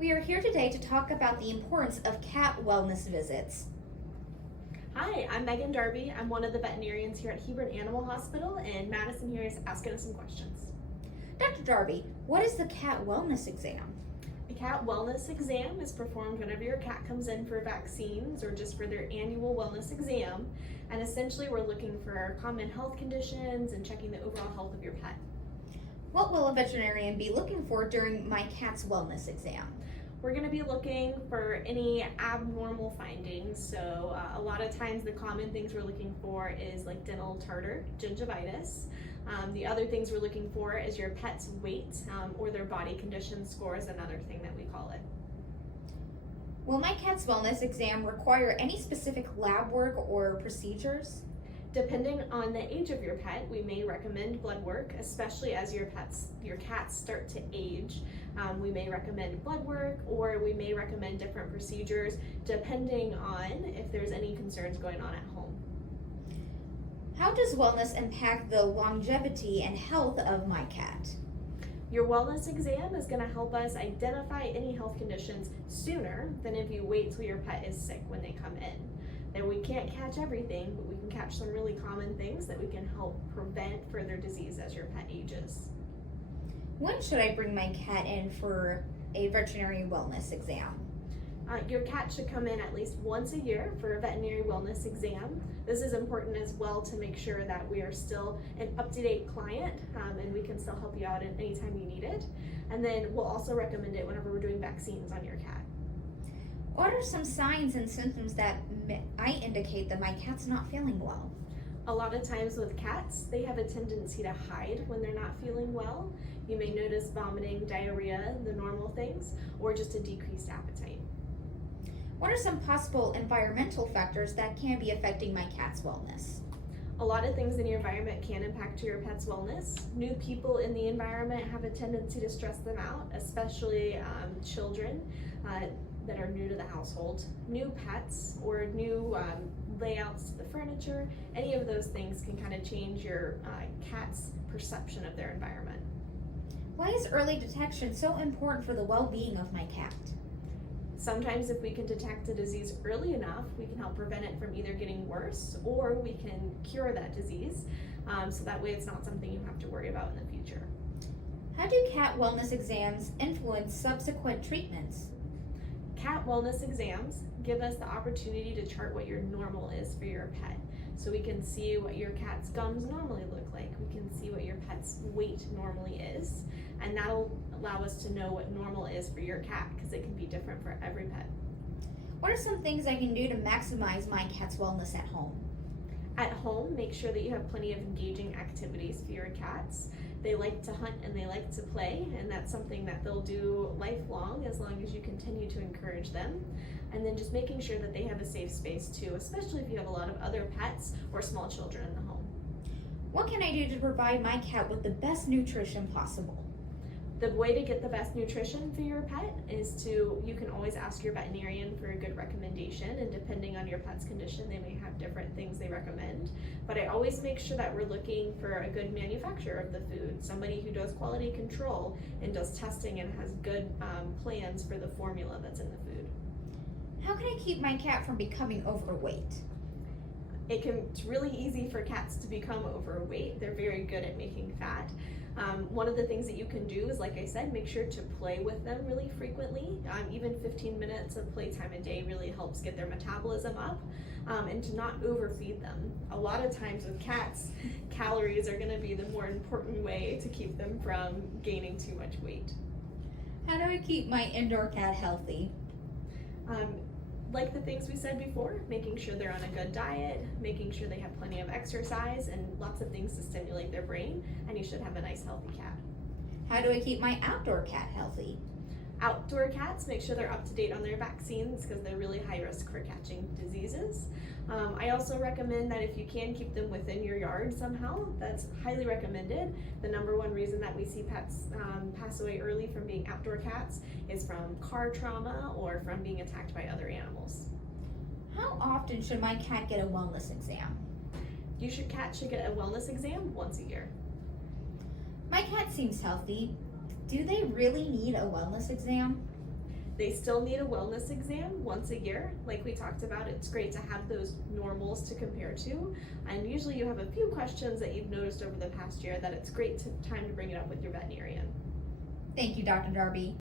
We are here today to talk about the importance of cat wellness visits. Hi, I'm Megan Darby. I'm one of the veterinarians here at Hebron Animal Hospital, and Madison here is asking us some questions. Dr. Darby, what is the cat wellness exam? A cat wellness exam is performed whenever your cat comes in for vaccines or just for their annual wellness exam. And essentially, we're looking for common health conditions and checking the overall health of your pet. What will a veterinarian be looking for during my cat's wellness exam? We're going to be looking for any abnormal findings. So a lot of times the common things we're looking for is like dental tartar, gingivitis. The other things we're looking for is your pet's weight or their body condition score is another thing that we call it. Will my cat's wellness exam require any specific lab work or procedures? Depending on the age of your pet, we may recommend blood work, especially as your cats start to age. We may recommend blood work, or we may recommend different procedures depending on if there's any concerns going on at home. How does wellness impact the longevity and health of my cat? Your wellness exam is going to help us identify any health conditions sooner than if you wait till your pet is sick when they come in. Then we can't catch everything, but we can catch some really common things that we can help prevent further disease as your pet ages. When should I bring my cat in for a veterinary wellness exam? Your cat should come in at least once a year for a veterinary wellness exam. This is important as well to make sure that we are still an up-to-date client and we can still help you out at any time you need it. And then we'll also recommend it whenever we're doing vaccines on your cat. What are some signs and symptoms that might indicate that my cat's not feeling well? A lot of times with cats, they have a tendency to hide when they're not feeling well. You may notice vomiting, diarrhea, the normal things, or just a decreased appetite. What are some possible environmental factors that can be affecting my cat's wellness? A lot of things in your environment can impact your pet's wellness. New people in the environment have a tendency to stress them out, especially children that are new to the household. New pets or new layouts to the furniture, any of those things can kind of change your cat's perception of their environment. Why is early detection so important for the well-being of my cat? Sometimes if we can detect a disease early enough, we can help prevent it from either getting worse or we can cure that disease. So that way it's not something you have to worry about in the future. How do cat wellness exams influence subsequent treatments? Cat wellness exams give us the opportunity to chart what your normal is for your pet. So we can see what your cat's gums normally look like. We can see what your pet's weight normally is. And that'll allow us to know what normal is for your cat because it can be different for every pet. What are some things I can do to maximize my cat's wellness at home? At home, make sure that you have plenty of engaging activities for your cats. They like to hunt and they like to play, and that's something that they'll do lifelong as long as you continue to encourage them. And then just making sure that they have a safe space too, especially if you have a lot of other pets or small children in the home. What can I do to provide my cat with the best nutrition possible? The way to get the best nutrition for your pet is you can always ask your veterinarian for a good recommendation, and depending on your pet's condition, they may have different things they recommend. But I always make sure that we're looking for a good manufacturer of the food, somebody who does quality control and does testing and has good plans for the formula that's in the food. How can I keep my cat from becoming overweight? It's really easy for cats to become overweight. They're very good at making fat. One of the things that you can do is, like I said, make sure to play with them really frequently. Even 15 minutes of playtime a day really helps get their metabolism up, and to not overfeed them. A lot of times with cats, calories are going to be the more important way to keep them from gaining too much weight. How do I keep my indoor cat healthy? Like the things we said before, making sure they're on a good diet, making sure they have plenty of exercise and lots of things to stimulate their brain, and you should have a nice healthy cat. How do I keep my outdoor cat healthy? Outdoor cats, make sure they're up to date on their vaccines because they're really high risk for catching diseases. I also recommend that if you can keep them within your yard somehow, that's highly recommended. The number one reason that we see pets pass away early from being outdoor cats is from car trauma or from being attacked by other animals. How often should my cat get a wellness exam? Cat should get a wellness exam once a year. My cat seems healthy. Do they really need a wellness exam? They still need a wellness exam once a year. Like we talked about, it's great to have those normals to compare to. And usually you have a few questions that you've noticed over the past year that it's great time to bring it up with your veterinarian. Thank you, Dr. Darby.